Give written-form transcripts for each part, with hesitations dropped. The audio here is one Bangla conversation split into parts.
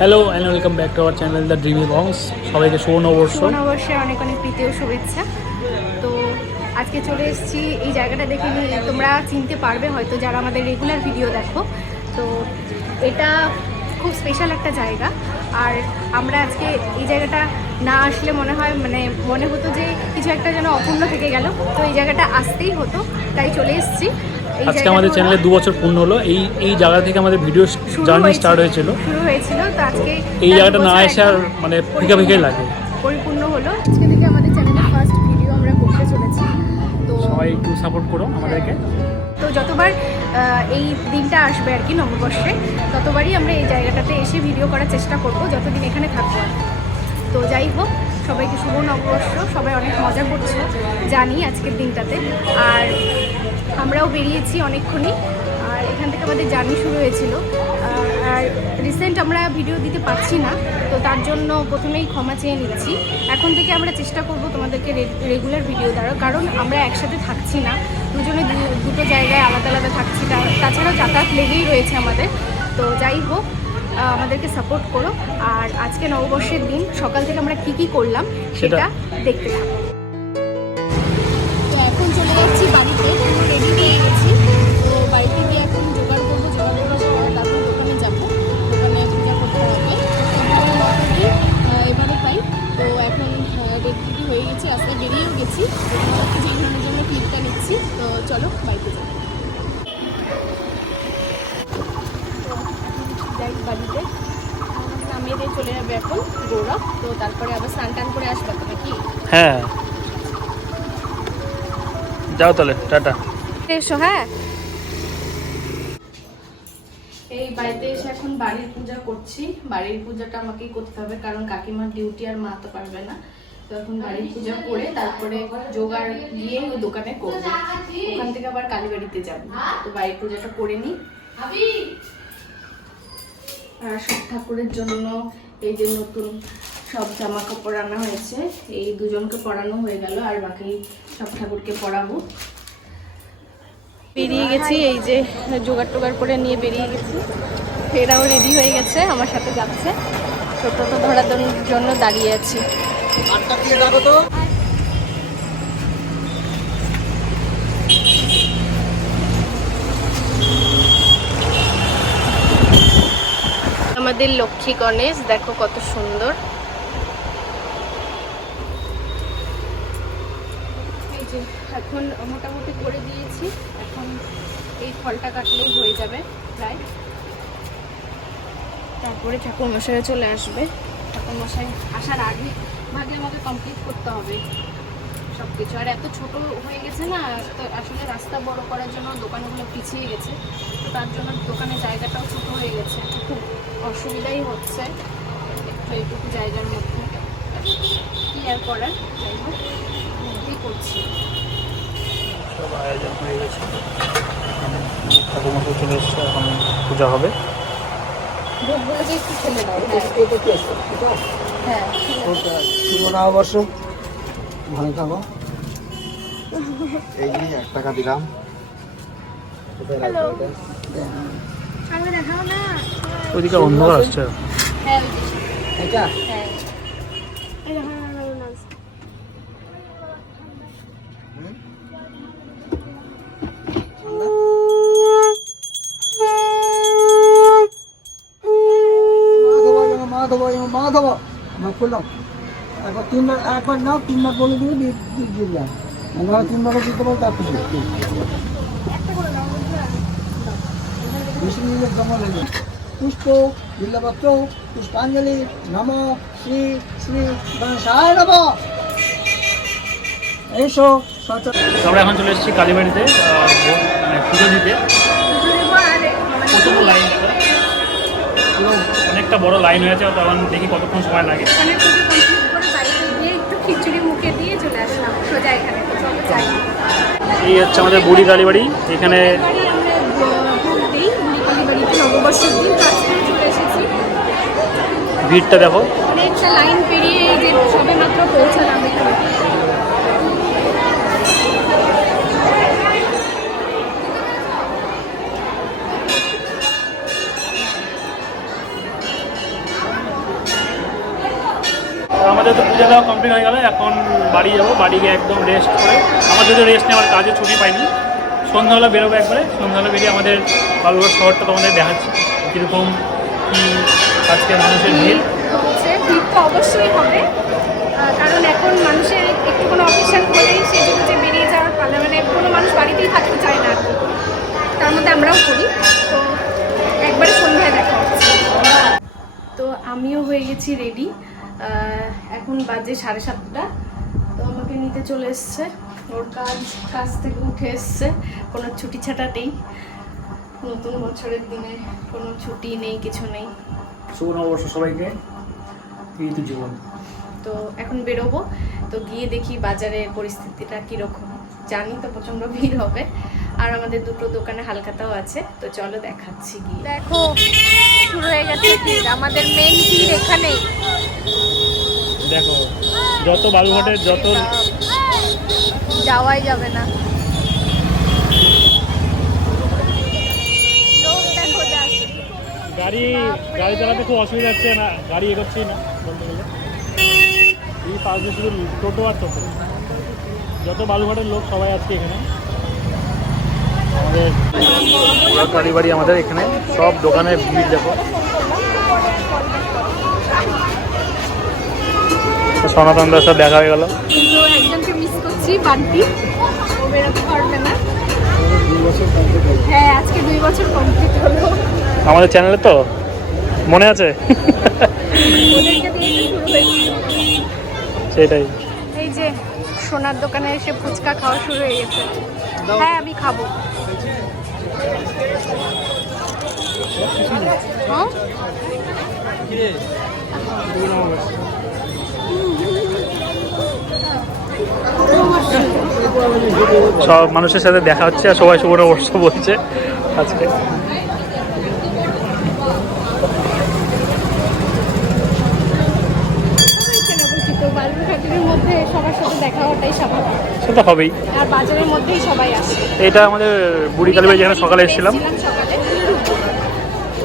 Hello and welcome back to our channel the dreamy bongs. সবাইকে শুভ নববর্ষ। নববর্ষে অনেক অনেক প্রীতি ও শুভেচ্ছা। তো আজকে চলে এসেছি এই জায়গাটা দেখে নিয়ে তোমরা চিনতে পারবে হয়তো যারা আমাদের রেগুলার ভিডিও দেখো। তো এটা খুব স্পেশাল একটা জায়গা, আর আমরা আজকে এই জায়গাটা না আসলে মনে হতো যে কিছু একটা যেন অপূর্ণ থেকে গেল। তো এই জায়গাটা আসতেই হতো, তাই চলে এসেছি। আজকে আমাদের চ্যানেলে 2 বছর পূর্ণ হলো। এই জায়গা থেকে আমাদের ভিডিও জার্নি স্টার্ট হয়েছিল। তো আজকে এই জায়গাটা না এসে আর মানে ফিকা ফিকাই লাগে। পরিপূর্ণ হলো। আজকে থেকে আমাদের চ্যানেলে ফার্স্ট ভিডিও আমরা করতে চলেছি। তো সবাই একটু সাপোর্ট করো আমাদেরকে। তো যতবার এই দিনটা আসবে আর কি নববর্ষে, ততবারই আমরা এই জায়গাটাতে এসে ভিডিও করার চেষ্টা করব, যতদিন এখানে থাকবো। তো যাই হোক, সবাইকে শুভ নববর্ষ। সবাই অনেক মজা করছো জানি আজকের দিনটাতে, আর আমরাও বেরিয়েছি অনেকক্ষণই। আর এখান থেকে আমাদের জার্নি শুরু হয়েছিল। আর রিসেন্ট আমরা ভিডিও দিতে পারছি না, তো তার জন্য প্রথমেই ক্ষমা চেয়ে নিচ্ছি। এখন থেকে আমরা চেষ্টা করব তোমাদেরকে রেগুলার ভিডিও দেওয়ার, কারণ আমরা একসাথে থাকছি না, দুজনে দুটো জায়গায় আলাদা আলাদা থাকছি। তাছাড়াও যাতায়াত লেগেই রয়েছে আমাদের। তো যাই হোক, আমাদেরকে সাপোর্ট করো। আর আজকে নববর্ষের দিন সকাল থেকে আমরা কী করলাম সেটা দেখতে থাকো। তো এখন চলে যাচ্ছি বাড়িতে, পুরো রেডি হয়ে গেছি। তো বাড়িতে গিয়ে এখন জোগাড় করবো, তারপর দোকানে যাবো, দোকানে পূজা করতে হবে। এবারে পাই। তো এখন রেডি হয়ে গেছি, রাস্তায় বেরিয়েও গেছি, জানানোর জন্য ক্লিপটা নিচ্ছি। তো চলো বাড়িতে যাই। যাই বাড়িতে, নামিয়ে দিয়ে চলে যাবে এখন গৌরব। তো তারপরে আবার স্নান টান করে আসবে তো নাকি? হ্যাঁ, যাও তাহলে, টাটা। এসো। হ্যাঁ, এই বাড়িতে এসে এখন বাড়ির পূজা করছি। বাড়ির পূজাটা আমাকেই করতে হবে, কারণ কাকিমার ডিউটি আর মা তো পারবে না। তো এখন বাড়ির পূজা করে তারপরে জোগাড় গিয়ে ওই দোকানে করবো, ওখান থেকে আবার কালীবাড়িতে যাবো। তো বাড়ির পূজাটা করে নিই। আর সব ঠাকুরের জন্য এই যে নতুন সব জামা কাপড় আনা হয়েছে, এই দুজনকে পরানো হয়ে গেল, আর বাকি সব ঠাকুরকে পরাবো। বেরিয়ে গেছি, এই যে জোগাড় টোগাড় করে নিয়ে বেরিয়ে গেছি। এরাও রেডি হয়ে গেছে, আমার সাথে যাচ্ছে। টোটো তো ধরার জন্য দাঁড়িয়ে আছি। আমাদের লক্ষ্মী গণেশ দেখো কত সুন্দর। এই যে এখন মোটামুটি করে দিয়েছি, এখন এই ফলটা কাটলেই হয়ে যাবে প্রায়। তারপরে ঠাকুর মশাই চলে আসবে। ঠাকুর মশাই আসার আগে ভাগে আমাকে কমপ্লিট করতে হবে সব কিছু। আর এত ছোট হয়ে গেছে না, তো আসলে রাস্তা বড় করার জন্য দোকানগুলো পিছিয়ে গেছে। তো তার জন্য দোকানের জায়গাটাও ছোট হয়ে গেছে, খুব অসুবিধাই হচ্ছে এইটুকু জায়গার মধ্যে। কি আর করার, যাই হোক মধ্যেই করছি। সব আয়োজন হয়ে গেছে, ঠাকুর মশাই চলে এসছে, এখন পূজা হবে। ভোগগুলোকে একটু ফেলে দাও। হ্যাঁ, শুভ নববর্ষ, ভালো থাকো। এই যে 1 টাকা দিলাম। হ্যালো, সামনে দেখাও না। ওইদিকে অন্ধকার আসছে। হ্যাঁ, এটা হ্যাঁ। মাধব আমরা করলাম একবার 3বার, একবার নাও 3বার বলে দিবি, দিয়ে দিলাম। আমরা 3বারও দিতে পারি, তার খুশি। বেশি নিলে জমা লাগবে। পুষ্প, বিল্লপত্র, পুষ্পাঞ্জলি, নম শ্রী শ্রী গণেশায় নমঃ। এসো আমরা এখন চলে এসেছি কালীবাড়িতে মানে পুজো দিতে। প্রচুর লাইন, পুরো অনেকটা বড় লাইন হয়েছে। তো এখন দেখি কতক্ষণ সময় লাগে। এখানে পুজো কমপ্লিট করে বাড়িতে গিয়ে একটু খিচুড়ি মুখে দিয়ে চলে আসলাম সোজা এখানে। তো চলো যাই। এই হচ্ছে আমাদের বুড়ি কালীবাড়ি। এখানে আমরা ভোগ দিই বুড়ি কালীবাড়িতে নববর্ষের দিন। কাজ করে চলে এসেছি। ভিড়টা দেখো, অনেকটা লাইন পেরিয়ে যে সবে মাত্র পৌঁছালাম এখানে। আমাদের তো পুজো দেওয়া কমপ্লিট হয়ে গেল, এখন বাড়ি যাবো, বাড়ি গিয়ে একদম রেস্ট করে, আমাদের যদি রেস্ট নেওয়ার কাজে ছুটি পাইনি, সন্ধ্যাবেলা বেরোবো একবারে। সন্ধ্যাবেলা বেরিয়ে আমাদের বালুরঘাট শহরটা তোমাদের দেখাচ্ছি কীরকম কী আজকে মানুষের ভিড়। ভিড় তো অবশ্যই হবে, কারণ এখন মানুষের একটু কোনো অকেশন হলেই সে যে বেরিয়ে যাওয়ার পালা, মানে কোনো মানুষ বাড়িতেই থাকতে চায় না আর কি, তার মধ্যে আমরাও করি। তো একবারে সন্ধ্যায় দেখা হচ্ছে। তো আমিও হয়ে গেছি রেডি, এখন বাজে 7:30। তো আমাকে নিতে চলে এসছে, ওর কাজ থেকে উঠে এসছে, কোনো ছুটি ছাটা নেই, নতুন বছরের দিনে কোনো ছুটি নেই, কিছু নেই। শুভ নববর্ষ সবাইকে, এই তো জীবন। তো এখন বেরোবো, তো গিয়ে দেখি বাজারের পরিস্থিতিটা কীরকম। জানি তো প্রচণ্ড ভিড় হবে, আর আমাদের দুটো দোকানে হালখাতাও আছে, তো চলো দেখাচ্ছি গিয়ে। দেখো শুরু হয়ে গেছে ভিড়, আমাদের মেন ভিড় এখানেই। দেখো যত বালুঘাটের যত যাওয়াই যাবে না, গাড়ি চালাতে খুব অসুবিধা হচ্ছে না, গাড়ি এগোচ্ছেই না বলতে গেলে। এই পাশ দিয়ে শুধু টোটো আর টোটো, যত বালুঘাটের লোক সবাই আজকে এখানে। আমাদের গাড়ি বাড়ি আমাদের এখানে সব দোকানে ভিড় দেখো। সনাতন দার সাথে দেখা হয়ে গেল, কিন্তু একজনকে মিস করছি, বান্টি, ও বেরোতে পারবে না। হ্যাঁ, আজকে 2 বছর কমপ্লিট হলো আমাদের চ্যানেলে, তো মনে আছে সেটাই। এই যে সোনার দোকানে এসে ফুচকা খাওয়া শুরু হয়ে গেছে। হ্যাঁ, আমি খাবো। হ্যাঁ? সব মানুষের সাথে দেখা হচ্ছে আর সবাই শুভ নববর্ষ বলছে আজকে। বালুরঘাটের মধ্যে সবার সাথে দেখা হওয়াটাই স্বাভাবিক, সেটা হবেই। আর বাজারের মধ্যেই সবাই আসে। এটা আমাদের বুড়ি কালীবাড়ি, যেখানে সকালে এসেছিলাম। সকালে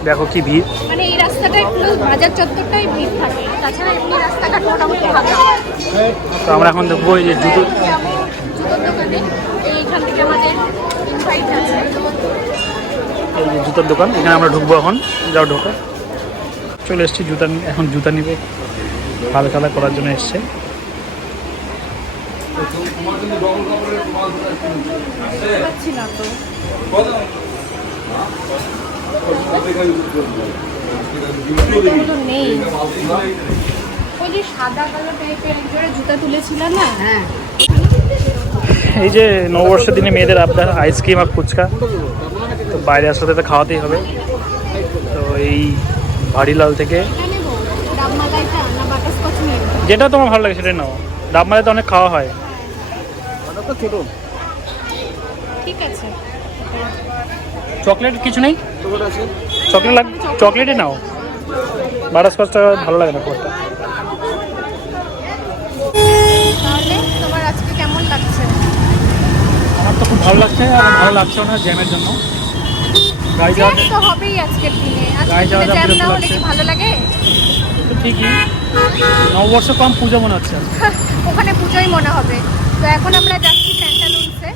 দেখো কি ভিড়, মানে এই রাস্তাটা একটু বাজার চত্বরটাই ভিড় থাকে, তাছাড়া এমনি রাস্তাঘাট মোটামুটি ভালো। তো আমরা এখন দেখবো এই যে জুতো, জুতোর দোকানে এইখান থেকে আমাদের ইনভাইট আছে। এই যে জুতোর দোকান, এখানে আমরা ঢুকবো এখন। যাও ঢোকো। চলে এসেছি জুতা, এখন জুতা নিবে, হালখাতা করার জন্য এসছে। পাচ্ছি না তো, তো নেই। ওই যে সাদা কালো টাইপের একজোড়া জুতা তুলেছিলাম না, হ্যাঁ। এই যে নববর্ষের দিনে মেয়েদের আবদার আইসক্রিম আর ফুচকা, তো বাইরে আসলে তো খাওয়াতেই হবে। তো এই ভাড়িলাল থেকে যেটা তোমার ভালো লাগে সেটাই নাও। ডাবমালাতে অনেক খাওয়া হয়। ঠিক আছে, চকলেট কিছু নেই? চকলেট চকলেটই নাও, বাটারস্কচটা ভালো লাগে না কোনটা। তাহলে তোমার আজকে কেমন লাগছে? আমার তো খুব ভালো লাগছে, আর ভালো লাগছেও না জ্যামের জন্য। গাড়ি জ্যাম যাওয়াতে তো হবেই আজকের দিনে, গাড়ি আজকের দিনে যাওয়াটা জ্যাম না বিরক্ত হলে কি লাগছে। ভালো লাগে? তো ঠিকই, নববর্ষ কম পুজো মনে হচ্ছে। ওখানে পুজোই মনে হবে। তো এখন আমরা যাচ্ছি প্যান্টালুন্সে।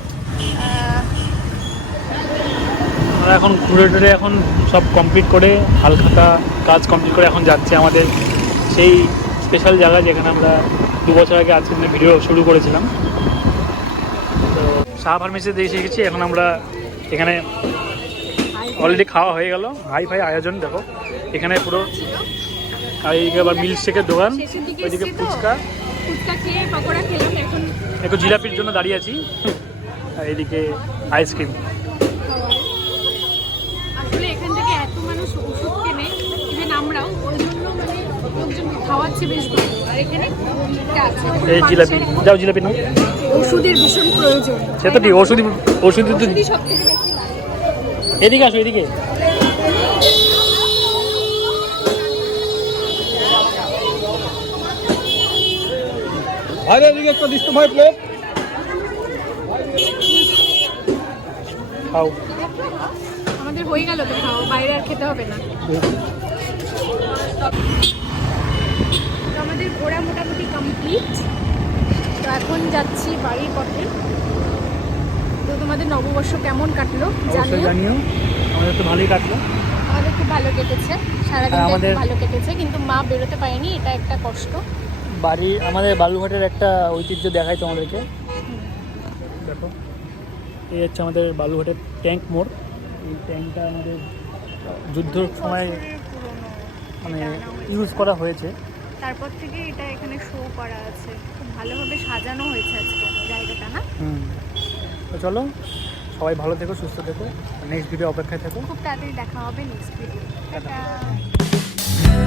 আমরা এখন ঘুরে টুরে এখন সব কমপ্লিট করে, হালখাতা কাজ কমপ্লিট করে এখন যাচ্ছি আমাদের সেই স্পেশাল জায়গা যেখানে আমরা 2 বছর আগে আজকে ভিডিও শুরু করেছিলাম। তো শাহ ফার্মেসিতে এসে গেছি। এখন আমরা এখানে অলরেডি খাওয়া হয়ে গেল, হাই ফাই আয়োজন দেখো এখানে পুরো। আর এইদিকে আবার মিল্কশেকের দোকান, ওইদিকে ফুচকা খেয়ে পকোড়া খেলাম, এখন একটু জিলাপির জন্য দাঁড়িয়ে আছি। আর এইদিকে আইসক্রিম। আসলে এখান থেকে এত মানুষ ওষুধ কেনে, ইভেন আমরাও, ওই জন্য মানে লোকজন খাওয়াচ্ছে বেশ ভালো। আর এখানে এই জিলাপি, যাও জিলাপি নাও। ওষুধের ভীষণ প্রয়োজন, সে তো ঠিক, ওষুধ তো সব থেকে বেশি। এদিকে আসো, এদিকে। ভাইরা এদিকে একটা দিস তো ভাই প্লেট। খাও। আমাদের হয়ে গেল তো খাওয়া, বাইরে আর খেতে হবে না। তো আমাদের ঘোরা মোটামুটি কমপ্লিট। তো এখন যাচ্ছি বাড়ির পথে। তো তোমাদের নববর্ষ কেমন কাটলো অবশ্যই জানিও। জানিও, আমাদের তো ভালোই কাটলো। আমাদের খুব ভালো কেটেছে, সারাদিনটা আমাদের- খুব ভালো কেটেছে, কিন্তু মা বেরোতে পারেনি, এটা একটা কষ্ট। বাড়ি আমাদের বালুঘাটের একটা ঐতিহ্য দেখাই তোমাদেরকে। দেখো, এই হচ্ছে আমাদের বালুঘাটের ট্যাঙ্ক মোড়। এই ট্যাঙ্কটা আমাদের যুদ্ধর সময় বছরের পুরনো মানে এটা আনা হয়েছে। ইউজ করা হয়েছে। তারপর থেকে এটা এখানে শো করা আছে, খুব ভালোভাবে সাজানো হয়েছে আজকে জায়গাটা না। তো চলো, সবাই ভালো থেকো, সুস্থ থেকো, নেক্সট ভিডিও অপেক্ষায় থেকো। খুব তাড়াতাড়ি দেখা হবে নেক্সট ভিডিও। টাটা। টাটা।